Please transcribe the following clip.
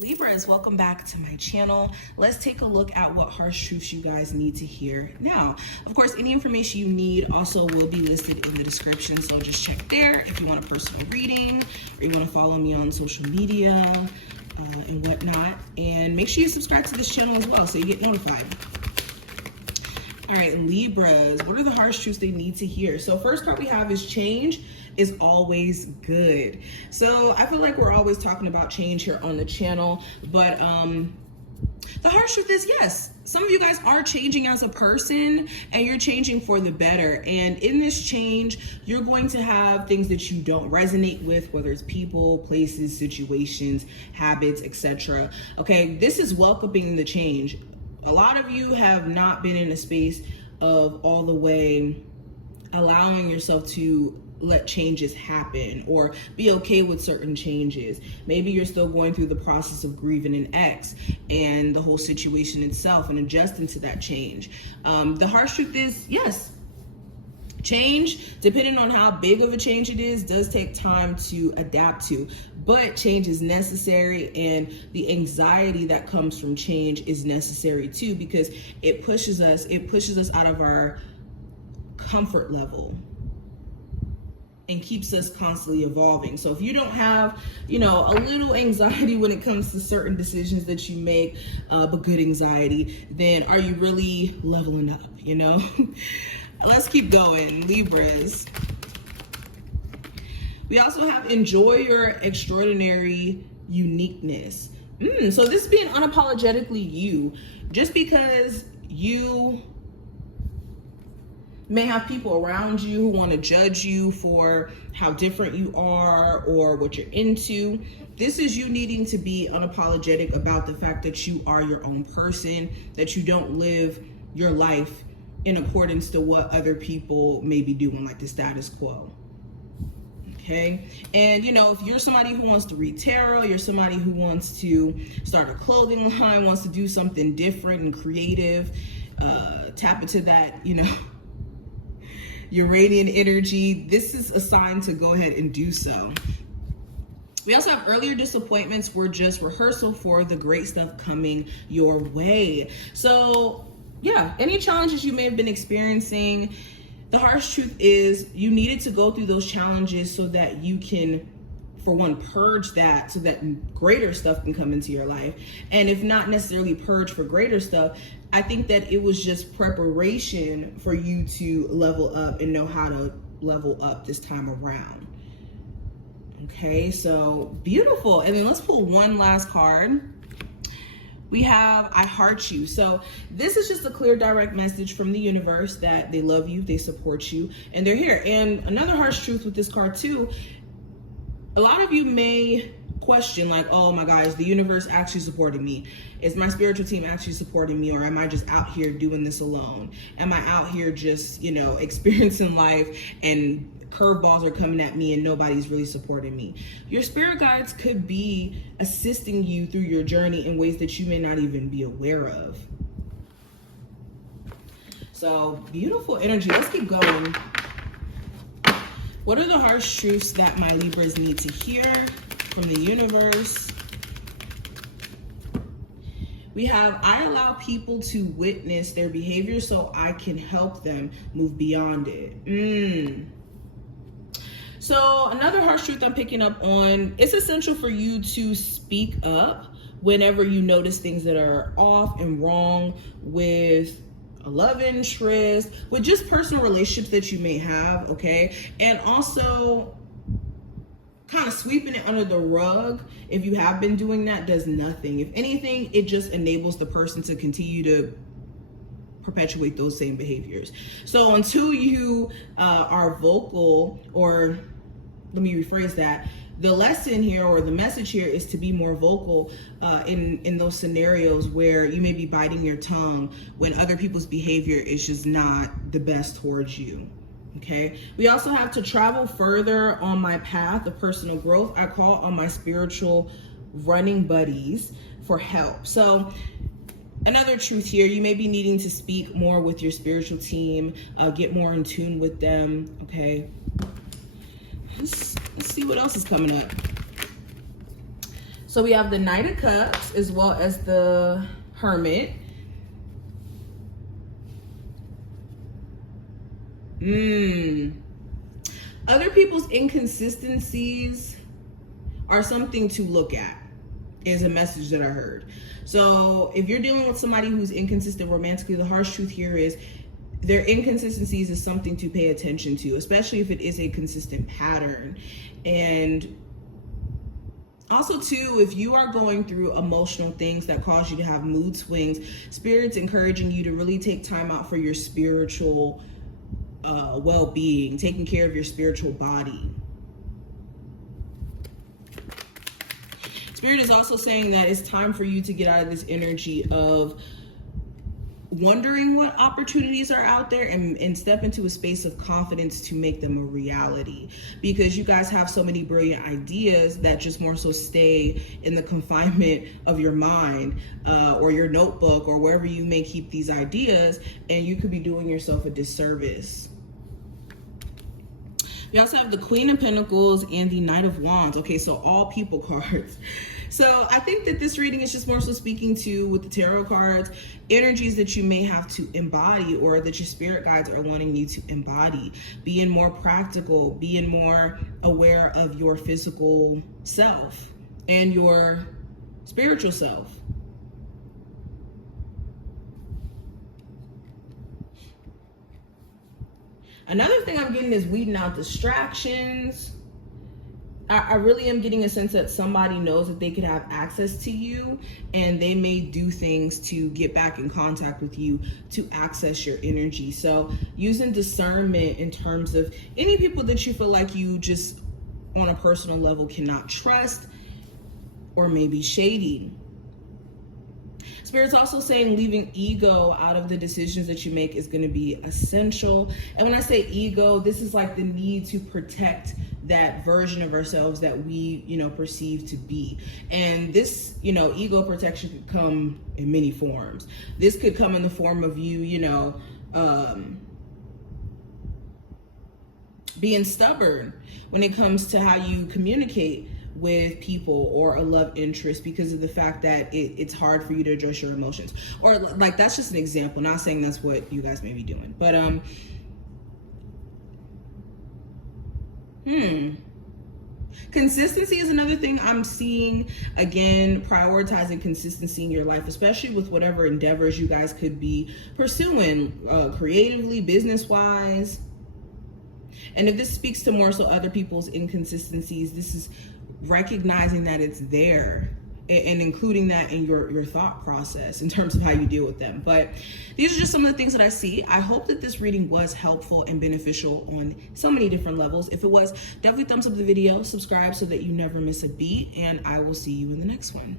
Libras, welcome back to my channel. Let's take a look at what harsh truths you guys need to hear now. Of course, any information you need also will be listed in the description, so just check there if you want a personal reading or you want to follow me on social media and whatnot. And make sure you subscribe to this channel as well so you get notified. All right, Libras, what are the harsh truths they need to hear? So first card we have is change is always good. So I feel like we're always talking about change here on the channel, but the harsh truth is, yes, some of you guys are changing as a person and you're changing for the better. And in this change, you're going to have things that you don't resonate with, whether it's people, places, situations, habits, etc. Okay, this is welcoming the change. A lot of you have not been in a space of all the way allowing yourself to let changes happen or be okay with certain changes. Maybe you're still going through the process of grieving an ex and the whole situation itself and adjusting to that change. The harsh truth is, yes, change, depending on how big of a change it is, does take time to adapt to, but change is necessary, and the anxiety that comes from change is necessary too, because it pushes us out of our comfort level and keeps us constantly evolving. So if you don't have, a little anxiety when it comes to certain decisions that you make, but good anxiety, then are you really leveling up, Let's keep going, Libras. We also have enjoy your extraordinary uniqueness. So this being unapologetically you, just because you may have people around you who want to judge you for how different you are or what you're into. This is you needing to be unapologetic about the fact that you are your own person, that you don't live your life in accordance to what other people may be doing, like the status quo. Okay. And if you're somebody who wants to read tarot, you're somebody who wants to start a clothing line, wants to do something different and creative, tap into that, Uranian energy, this is a sign to go ahead and do so. We also have earlier disappointments were just rehearsal for the great stuff coming your way. So yeah, any challenges you may have been experiencing, the harsh truth is you needed to go through those challenges so that you can, for one, purge that so that greater stuff can come into your life. And if not necessarily purge for greater stuff, I think that it was just preparation for you to level up and know how to level up this time around. Okay, so beautiful. And then let's pull one last card. We have I heart you. So this is just a clear, direct message from the universe that they love you, they support you, and they're here. And another harsh truth with this card too, a lot of you may question like, oh my gosh, the universe actually supporting me? Is my spiritual team actually supporting me? Or am I just out here doing this alone? Am I out here just, experiencing life and curveballs are coming at me and nobody's really supporting me? Your spirit guides could be assisting you through your journey in ways that you may not even be aware of. So beautiful energy. Let's keep going. What are the harsh truths that my Libras need to hear from the universe? We have, I allow people to witness their behavior so I can help them move beyond it. So another harsh truth I'm picking up on, it's essential for you to speak up whenever you notice things that are off and wrong with a love interest, with just personal relationships that you may have, okay? And also kind of sweeping it under the rug, if you have been doing that, does nothing. If anything, it just enables the person to continue to perpetuate those same behaviors. So until you are vocal, or let me rephrase that, the lesson here or the message here is to be more vocal in those scenarios where you may be biting your tongue when other people's behavior is just not the best towards you. Okay. We also have to travel further on my path of personal growth. I call on my spiritual running buddies for help. So another truth here, you may be needing to speak more with your spiritual team, get more in tune with them. Okay. Let's see what else is coming up. So we have the Knight of Cups as well as the Hermit. Other people's inconsistencies are something to look at, is a message that I heard. So if you're dealing with somebody who's inconsistent romantically, the harsh truth here is their inconsistencies is something to pay attention to, especially if it is a consistent pattern. And also too, if you are going through emotional things that cause you to have mood swings, Spirit's encouraging you to really take time out for your spiritual well-being, taking care of your spiritual body. Spirit is also saying that it's time for you to get out of this energy of wondering what opportunities are out there and step into a space of confidence to make them a reality, because you guys have so many brilliant ideas that just more so stay in the confinement of your mind or your notebook or wherever you may keep these ideas, and you could be doing yourself a disservice. We also have the Queen of Pentacles and the Knight of Wands. Okay, so all people cards. So I think that this reading is just more so speaking to, with the tarot cards, energies that you may have to embody or that your spirit guides are wanting you to embody. Being more practical, being more aware of your physical self and your spiritual self. Another thing I'm getting is weeding out distractions. I really am getting a sense that somebody knows that they could have access to you, and they may do things to get back in contact with you to access your energy. So using discernment in terms of any people that you feel like you just on a personal level cannot trust or maybe shady. Spirit's also saying leaving ego out of the decisions that you make is going to be essential. And when I say ego, this is like the need to protect that version of ourselves that we, perceive to be. And this, ego protection could come in many forms. This could come in the form of you, being stubborn when it comes to how you communicate with people or a love interest, because of the fact that it's hard for you to address your emotions. Or like, that's just an example, not saying that's what you guys may be doing, but consistency is another thing I'm seeing. Again, prioritizing consistency in your life, especially with whatever endeavors you guys could be pursuing, creatively, business-wise. And if this speaks to more so other people's inconsistencies, this is recognizing that it's there and including that in your thought process in terms of how you deal with them. But these are just some of the things that I see. I hope that this reading was helpful and beneficial on so many different levels. If it was, definitely thumbs up the video, subscribe so that you never miss a beat, and I will see you in the next one.